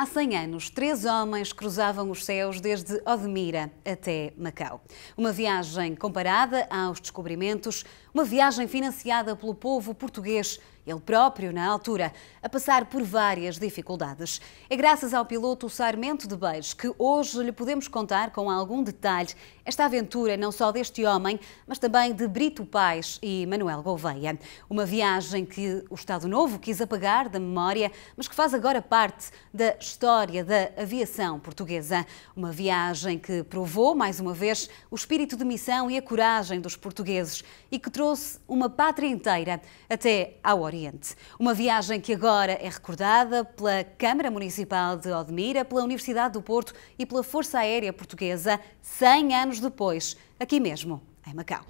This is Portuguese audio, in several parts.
Há 100 anos, 3 homens cruzavam os céus desde Odmira até Macau. Uma viagem comparada aos descobrimentos, uma viagem financiada pelo povo português, ele próprio, na altura, a passar por várias dificuldades. É graças ao piloto Sarmento de Beires que hoje lhe podemos contar com algum detalhe esta aventura não só deste homem, mas também de Brito Paes e Manuel Gouveia. Uma viagem que o Estado Novo quis apagar da memória, mas que faz agora parte da história da aviação portuguesa. Uma viagem que provou, mais uma vez, o espírito de missão e a coragem dos portugueses e que trouxe uma pátria inteira até ao Oriente. Uma viagem que agora é recordada pela Câmara Municipal de Odmira, pela Universidade do Porto e pela Força Aérea Portuguesa, 100 anos depois, aqui mesmo, em Macau.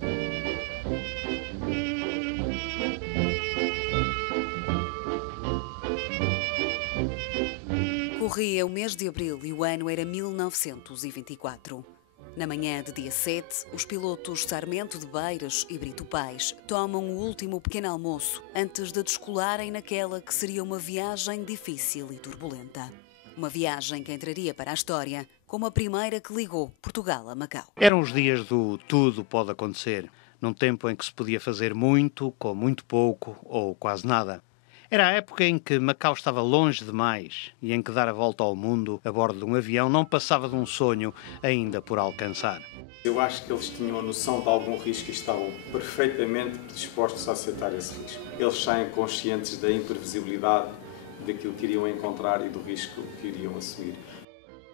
Corria o mês de abril e o ano era 1924. Na manhã de dia 7, os pilotos Sarmento de Beires e Brito Paes tomam o último pequeno almoço antes de descolarem naquela que seria uma viagem difícil e turbulenta. Uma viagem que entraria para a história como a primeira que ligou Portugal a Macau. Eram os dias do tudo pode acontecer, num tempo em que se podia fazer muito, com muito pouco ou quase nada. Era a época em que Macau estava longe demais e em que dar a volta ao mundo a bordo de um avião não passava de um sonho ainda por alcançar. Eu acho que eles tinham a noção de algum risco e estavam perfeitamente dispostos a aceitar esse risco. Eles saem conscientes da imprevisibilidade daquilo que iriam encontrar e do risco que iriam assumir.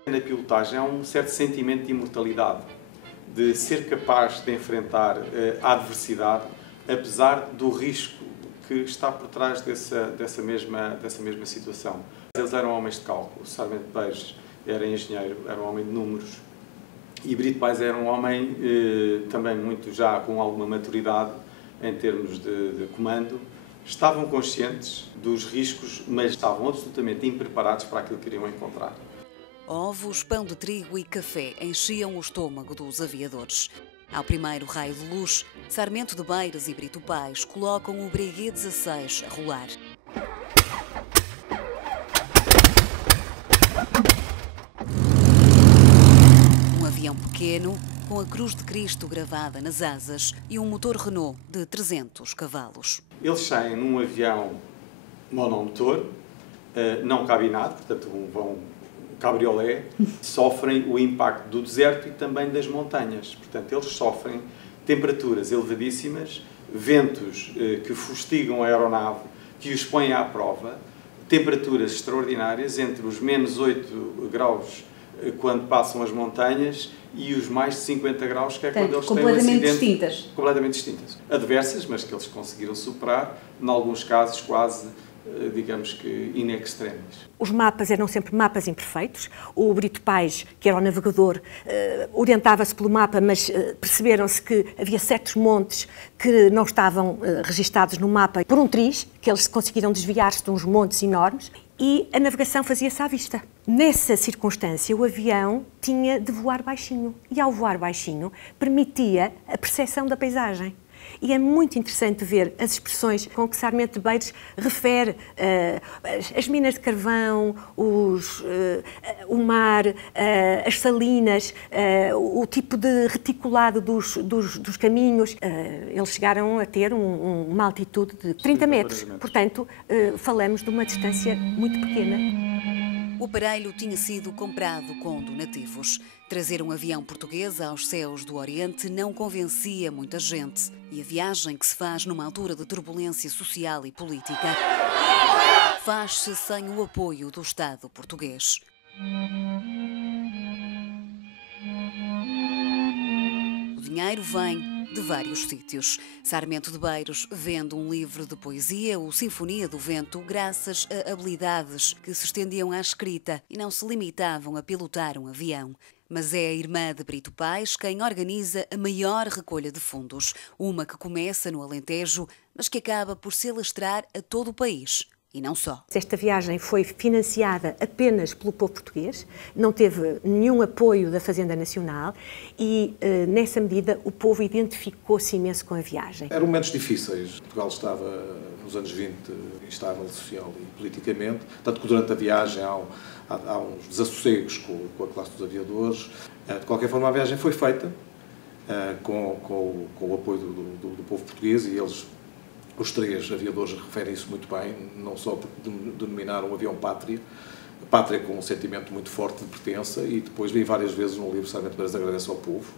Na pilotagem há um certo sentimento de imortalidade, de ser capaz de enfrentar a adversidade, apesar do risco que está por trás dessa mesma situação. Eles eram homens de cálculo. O Sarmento de Beires era engenheiro, era um homem de números. E Brito Paes era um homem também muito já com alguma maturidade em termos de comando. Estavam conscientes dos riscos, mas estavam absolutamente impreparados para aquilo que iriam encontrar. Ovos, pão de trigo e café enchiam o estômago dos aviadores. Ao primeiro raio de luz, Sarmento de Beires e Brito Paes colocam o Breguet 16 a rolar. Um avião pequeno, com a Cruz de Cristo gravada nas asas e um motor Renault de 300 cavalos. Eles saem num avião monomotor, não cabinado, portanto vão cabriolé, sofrem o impacto do deserto e também das montanhas. Portanto, eles sofrem temperaturas elevadíssimas, ventos que fustigam a aeronave, que os põem à prova, temperaturas extraordinárias, entre os menos 8 graus quando passam as montanhas e os mais de 50 graus, que é quando eles têm um acidente. Completamente distintas. Adversas, mas que eles conseguiram superar, em alguns casos quase, digamos que, in extremis. Os mapas eram sempre mapas imperfeitos. O Brito Paes, que era o navegador, orientava-se pelo mapa, mas perceberam-se que havia certos montes que não estavam registados no mapa por um triz, que eles conseguiram desviar-se de uns montes enormes, e a navegação fazia-se à vista. Nessa circunstância, o avião tinha de voar baixinho, e ao voar baixinho permitia a percepção da paisagem. E é muito interessante ver as expressões com que Sarmento de Beires refere as minas de carvão, o mar, as salinas, o tipo de reticulado dos caminhos. Eles chegaram a ter uma altitude de 30 metros. Portanto, falamos de uma distância muito pequena. O aparelho tinha sido comprado com donativos. Trazer um avião português aos céus do Oriente não convencia muita gente. E a viagem que se faz numa altura de turbulência social e política faz-se sem o apoio do Estado português. O dinheiro vem de vários sítios. Sarmento de Beires vende um livro de poesia, o Sinfonia do Vento, graças a habilidades que se estendiam à escrita e não se limitavam a pilotar um avião. Mas é a irmã de Brito Paes quem organiza a maior recolha de fundos, uma que começa no Alentejo, mas que acaba por se alastrar a todo o país. E não só. Esta viagem foi financiada apenas pelo povo português, não teve nenhum apoio da Fazenda Nacional e, nessa medida, o povo identificou-se imenso com a viagem. Eram momentos difíceis. Portugal estava nos anos 20 instável social e politicamente, tanto que durante a viagem há uns desassossegos com a classe dos aviadores. De qualquer forma, a viagem foi feita com o apoio do povo português, e eles, os 3 aviadores, referem isso muito bem, não só porque denominaram o avião Pátria, Pátria com um sentimento muito forte de pertença, e depois li várias vezes no livro Sarmento Meirelles agradece ao povo,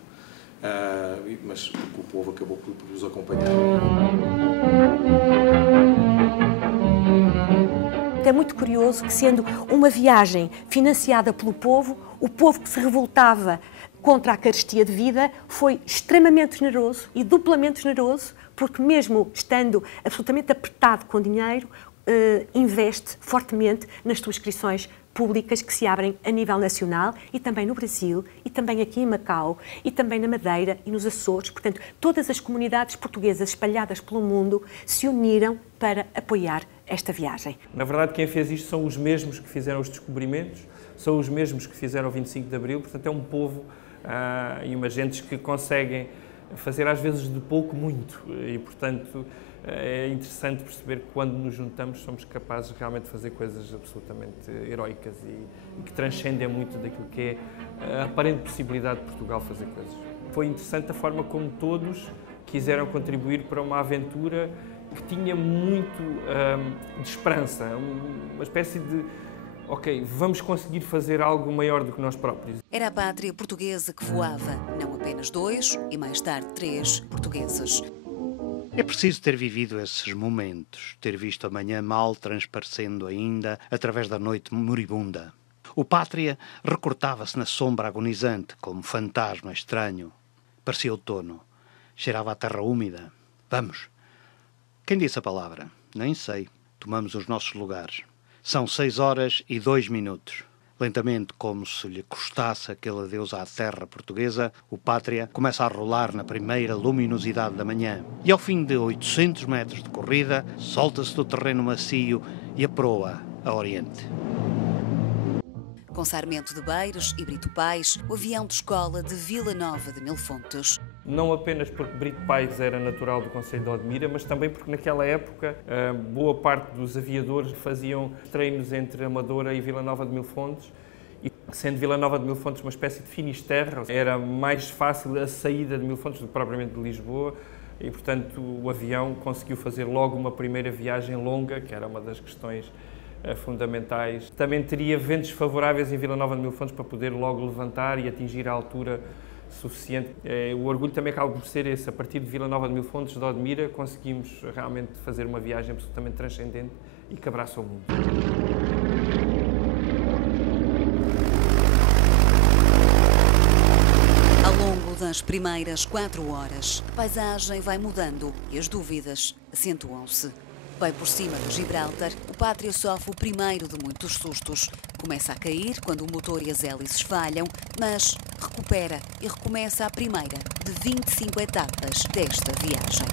mas porque o povo acabou por os acompanhar. É muito curioso que, sendo uma viagem financiada pelo povo, o povo que se revoltava contra a carestia de vida foi extremamente generoso e duplamente generoso, porque mesmo estando absolutamente apertado com dinheiro, investe fortemente nas suas inscrições públicas que se abrem a nível nacional e também no Brasil, e também aqui em Macau, e também na Madeira e nos Açores. Portanto, todas as comunidades portuguesas espalhadas pelo mundo se uniram para apoiar esta viagem. Na verdade, quem fez isto são os mesmos que fizeram os descobrimentos, são os mesmos que fizeram o 25 de Abril, portanto é um povo e umas gentes que conseguem fazer às vezes de pouco muito, e portanto é interessante perceber que quando nos juntamos somos capazes realmente de fazer coisas absolutamente heroicas e que transcendem muito daquilo que é a aparente possibilidade de Portugal fazer coisas. Foi interessante a forma como todos quiseram contribuir para uma aventura que tinha muito de esperança, uma espécie de ok, vamos conseguir fazer algo maior do que nós próprios. Era a pátria portuguesa que voava, não apenas 2 e mais tarde 3 portugueses. É preciso ter vivido esses momentos, ter visto a manhã mal transparecendo ainda através da noite moribunda. O Pátria recortava-se na sombra agonizante como fantasma estranho. Parecia outono, cheirava a terra úmida. Vamos. Quem disse a palavra? Nem sei. Tomamos os nossos lugares. São 6h02. Lentamente, como se lhe custasse aquele adeus à terra portuguesa, o Pátria começa a rolar na primeira luminosidade da manhã. E ao fim de 800 metros de corrida, solta-se do terreno macio e aproa a oriente. Com Sarmento de Beiros e Brito Paes, o avião de escola de Vila Nova de Mil Fontes. Não apenas porque Brito Paes era natural do concelho de Odmira, mas também porque naquela época boa parte dos aviadores faziam treinos entre Amadora e Vila Nova de Mil Fontes, e sendo Vila Nova de Mil Fontes uma espécie de Finisterra, era mais fácil a saída de Mil Fontes do que propriamente de Lisboa, e portanto o avião conseguiu fazer logo uma primeira viagem longa, que era uma das questões fundamentais. Também teria ventos favoráveis em Vila Nova de Mil Fontes para poder logo levantar e atingir a altura suficiente. O orgulho também acaba por ser esse. A partir de Vila Nova de Mil Fontes, de Odmira, conseguimos realmente fazer uma viagem absolutamente transcendente e que abraça o mundo. Ao longo das primeiras 4 horas, a paisagem vai mudando e as dúvidas acentuam-se. Bem por cima de Gibraltar, o Pátria sofre o primeiro de muitos sustos. Começa a cair quando o motor e as hélices falham, mas recupera e recomeça a primeira de 25 etapas desta viagem.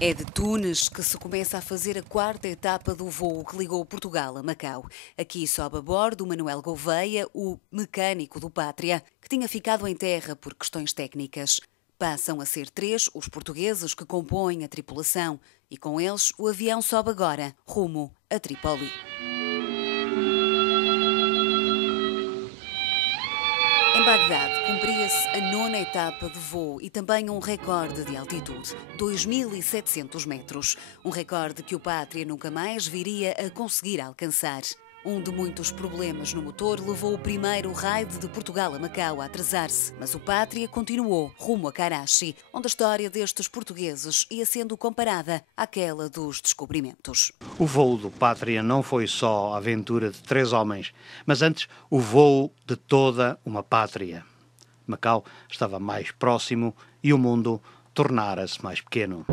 É de Tunes que se começa a fazer a 4ª etapa do voo que ligou Portugal a Macau. Aqui sobe a bordo o Manuel Gouveia, o mecânico do Pátria, que tinha ficado em terra por questões técnicas. Passam a ser 3 os portugueses que compõem a tripulação e com eles o avião sobe agora, rumo a Trípoli. Em Bagdade cumpria-se a 9ª etapa de voo e também um recorde de altitude, 2.700 metros. Um recorde que o Pátria nunca mais viria a conseguir alcançar. Um de muitos problemas no motor levou o primeiro raid de Portugal a Macau a atrasar-se, mas o Pátria continuou rumo a Karachi, onde a história destes portugueses ia sendo comparada àquela dos descobrimentos. O voo do Pátria não foi só a aventura de 3 homens, mas antes o voo de toda uma pátria. Macau estava mais próximo e o mundo tornara-se mais pequeno.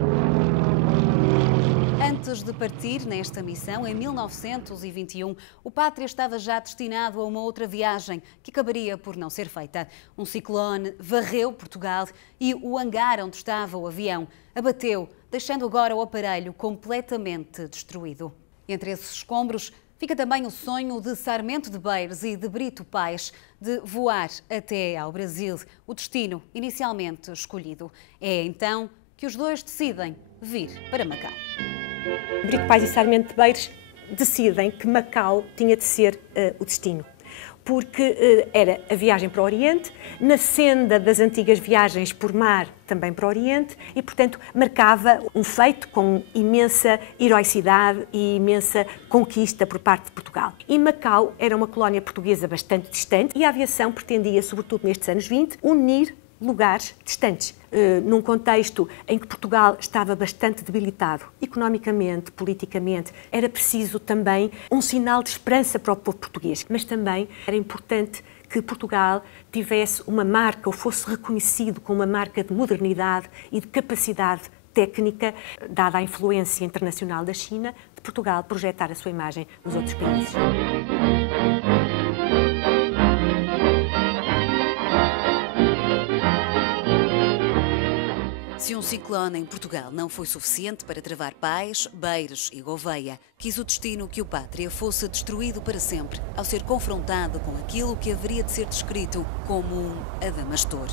Antes de partir nesta missão, em 1921, o Pátria estava já destinado a uma outra viagem que acabaria por não ser feita. Um ciclone varreu Portugal e o hangar onde estava o avião abateu, deixando agora o aparelho completamente destruído. Entre esses escombros fica também o sonho de Sarmento de Beiros e de Brito Paes de voar até ao Brasil, o destino inicialmente escolhido. É então que os dois decidem vir para Macau. Brito Pais e Sarmento de Beiros decidem que Macau tinha de ser o destino, porque era a viagem para o Oriente, na senda das antigas viagens por mar também para o Oriente, e, portanto, marcava um feito com imensa heroicidade e imensa conquista por parte de Portugal. E Macau era uma colónia portuguesa bastante distante e a aviação pretendia, sobretudo nestes anos 20, unir lugares distantes, num contexto em que Portugal estava bastante debilitado, economicamente, politicamente. Era preciso também um sinal de esperança para o povo português, mas também era importante que Portugal tivesse uma marca, ou fosse reconhecido como uma marca de modernidade e de capacidade técnica, dada a influência internacional da China, de Portugal projetar a sua imagem nos outros países. Se um ciclone em Portugal não foi suficiente para travar Pais, Beiros e Gouveia, quis o destino que o Pátria fosse destruído para sempre, ao ser confrontado com aquilo que haveria de ser descrito como um Adamastor.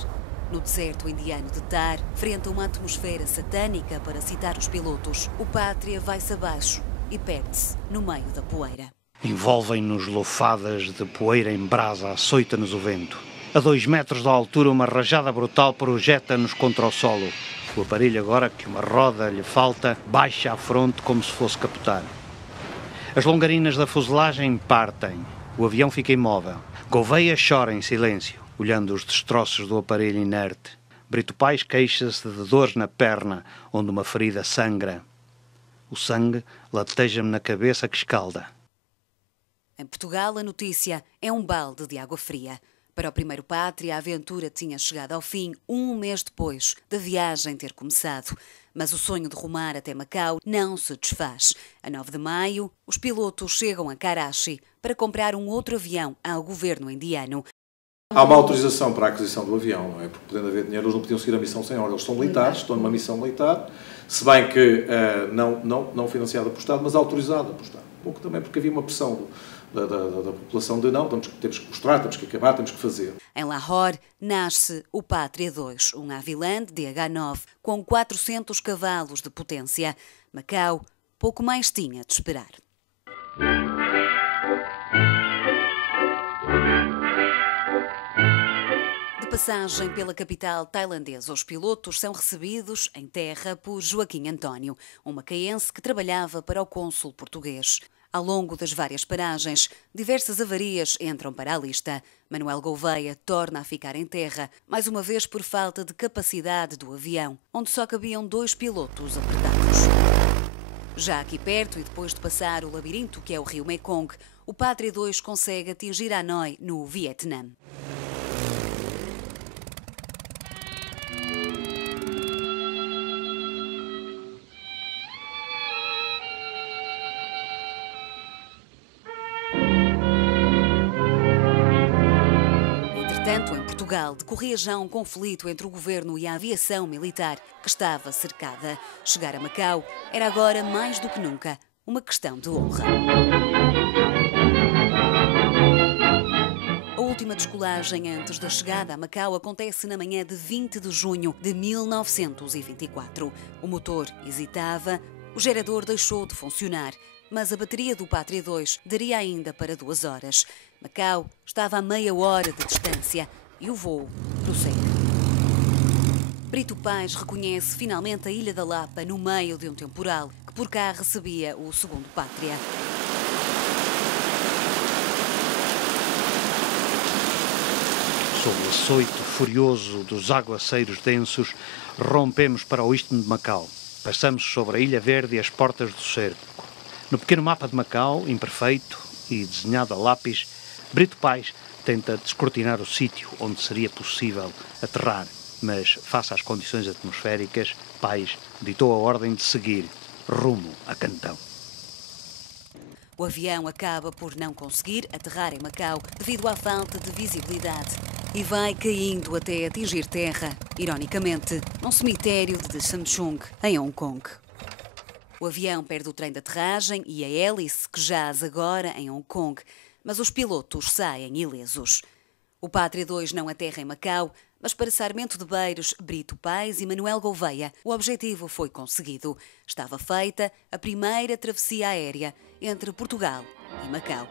No deserto indiano de Tar, frente a uma atmosfera satânica, para citar os pilotos, o Pátria vai-se abaixo e perde-se no meio da poeira. Envolvem-nos lufadas de poeira em brasa, açoita-nos o vento. A 2 metros de altura, uma rajada brutal projeta-nos contra o solo. O aparelho, agora que uma roda lhe falta, baixa à fronte como se fosse capotar. As longarinas da fuselagem partem. O avião fica imóvel. Gouveia chora em silêncio, olhando os destroços do aparelho inerte. Brito Pais queixa-se de dores na perna, onde uma ferida sangra. O sangue lateja-me na cabeça que escalda. Em Portugal, a notícia é um balde de água fria. Para o primeiro Pátria, a aventura tinha chegado ao fim 1 mês depois da viagem ter começado. Mas o sonho de rumar até Macau não se desfaz. A 9 de maio, os pilotos chegam a Karachi para comprar um outro avião ao governo indiano. Há uma autorização para a aquisição do avião, não é? Porque, podendo haver dinheiro, eles não podiam seguir a missão sem ordem. Eles são militares, estão numa missão militar, se bem que não financiada por Estado, mas autorizada por Estado. Pouco também porque havia uma pressão da população de não, temos que mostrar, temos que acabar, temos que fazer. Em Lahore nasce o Pátria 2, um Havilland DH9 com 400 cavalos de potência. Macau pouco mais tinha de esperar. De passagem pela capital tailandesa, os pilotos são recebidos em terra por Joaquim António, um macaense que trabalhava para o cônsul português. Ao longo das várias paragens, diversas avarias entram para a lista. Manuel Gouveia torna a ficar em terra, mais uma vez por falta de capacidade do avião, onde só cabiam 2 pilotos apertados. Já aqui perto, e depois de passar o labirinto que é o rio Mekong, o Pátria 2 consegue atingir Hanoi, no Vietnã. Entretanto, em Portugal, decorria já um conflito entre o governo e a aviação militar, que estava cercada. Chegar a Macau era agora, mais do que nunca, uma questão de honra. A última descolagem antes da chegada a Macau acontece na manhã de 20 de junho de 1924. O motor hesitava, o gerador deixou de funcionar, mas a bateria do Pátria 2 daria ainda para 2 horas. Macau estava a meia hora de distância e o voo prossegue. Brito Pais reconhece finalmente a Ilha da Lapa no meio de um temporal, que por cá recebia o segundo Pátria. Sob o açoito furioso dos aguaceiros densos, rompemos para o istmo de Macau. Passamos sobre a Ilha Verde e as portas do cerco. No pequeno mapa de Macau, imperfeito e desenhado a lápis, Brito Pais tenta descortinar o sítio onde seria possível aterrar, mas, face às condições atmosféricas, Pais ditou a ordem de seguir rumo a Cantão. O avião acaba por não conseguir aterrar em Macau devido à falta de visibilidade e vai caindo até atingir terra, ironicamente, num cemitério de Samsung, em Hong Kong. O avião perde o trem de aterragem e a hélice, que jaz agora em Hong Kong, mas os pilotos saem ilesos. O Pátria 2 não aterra em Macau, Mas para Sarmento de Beiros, Brito Paes e Manuel Gouveia, o objetivo foi conseguido. Estava feita a primeira travessia aérea entre Portugal e Macau.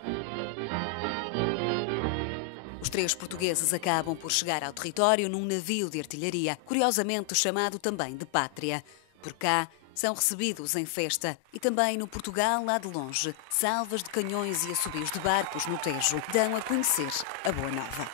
Os 3 portugueses acabam por chegar ao território num navio de artilharia, curiosamente chamado também de Pátria. Por cá, são recebidos em festa e também no Portugal lá de longe, salvas de canhões e assobios de barcos no Tejo dão a conhecer a boa nova.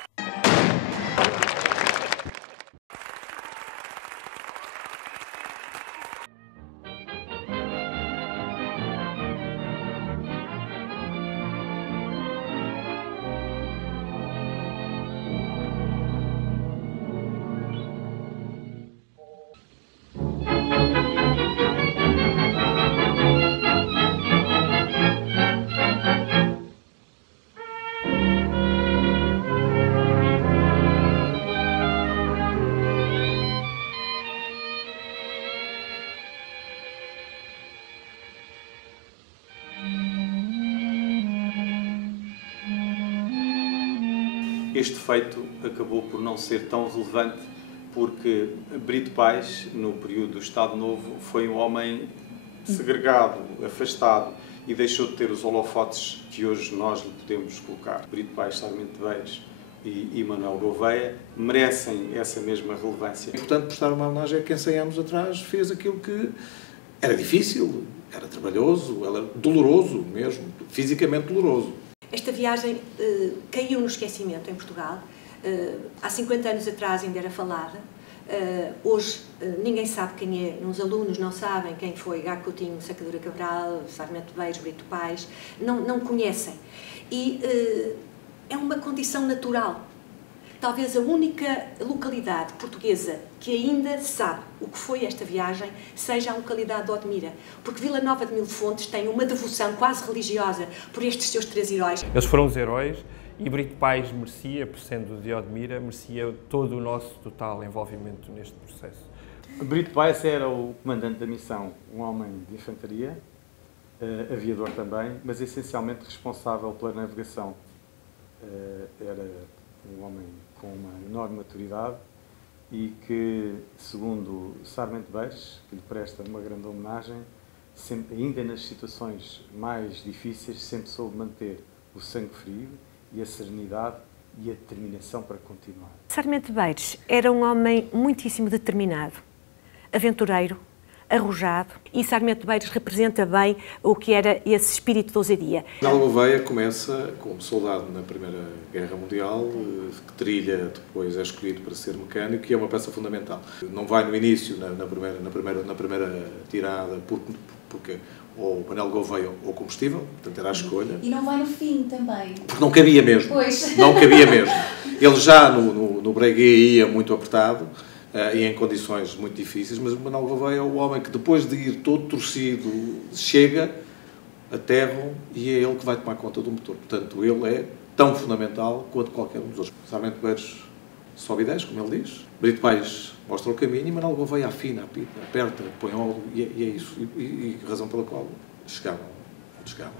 Este feito acabou por não ser tão relevante porque Brito Paes, no período do Estado Novo, foi um homem segregado, afastado e deixou de ter os holofotes que hoje nós lhe podemos colocar. Brito Paes, Sarmento de Beiros e Manuel Gouveia merecem essa mesma relevância. É importante prestar uma homenagem a quem 100 anos atrás fez aquilo que era difícil, era trabalhoso, era doloroso mesmo, fisicamente doloroso. Esta viagem caiu no esquecimento em Portugal. Há 50 anos atrás ainda era falada. Hoje ninguém sabe quem é, uns alunos não sabem quem foi Gago Coutinho, Sacadura Cabral, Sarmento de Beiros, Brito Paes, não conhecem. E é uma condição natural. Talvez a única localidade portuguesa que ainda sabe o que foi esta viagem seja a localidade de Odmira, porque Vila Nova de Mil Fontes tem uma devoção quase religiosa por estes seus 3 heróis. Eles foram os heróis e Brito Paes merecia, por sendo de Odmira, merecia todo o nosso total envolvimento neste processo. Brito Paes era o comandante da missão, um homem de infantaria, aviador também, mas essencialmente responsável pela navegação. Era um homem com uma enorme maturidade e que, segundo Sarmento de Beiros, que lhe presta uma grande homenagem, sempre, ainda nas situações mais difíceis, sempre soube manter o sangue frio e a serenidade e a determinação para continuar. Sarmento de Beiros era um homem muitíssimo determinado, aventureiro, arrojado, e Sarmento de Beiros representa bem o que era esse espírito de ousadia. Manuel Gouveia começa como soldado na Primeira Guerra Mundial, que trilha, depois é escolhido para ser mecânico, e é uma peça fundamental. Não vai no início, na primeira tirada, porque ou Manuel Gouveia ou combustível, portanto era a escolha. E não vai no fim também. Porque não cabia mesmo. Pois. Não cabia mesmo. Ele já no Breguet ia muito apertado, e em condições muito difíceis, mas o Manuel Gouveia é o homem que, depois de ir todo torcido, chega, aterra e é ele que vai tomar conta do motor. Portanto, ele é tão fundamental quanto qualquer um dos outros. Sarmento de Beiros sobe e desce, como ele diz. Brito Paes mostra o caminho e Manuel Gouveia afina, apita, aperta, põe óleo e é isso. E razão pela qual chegavam onde chegavam.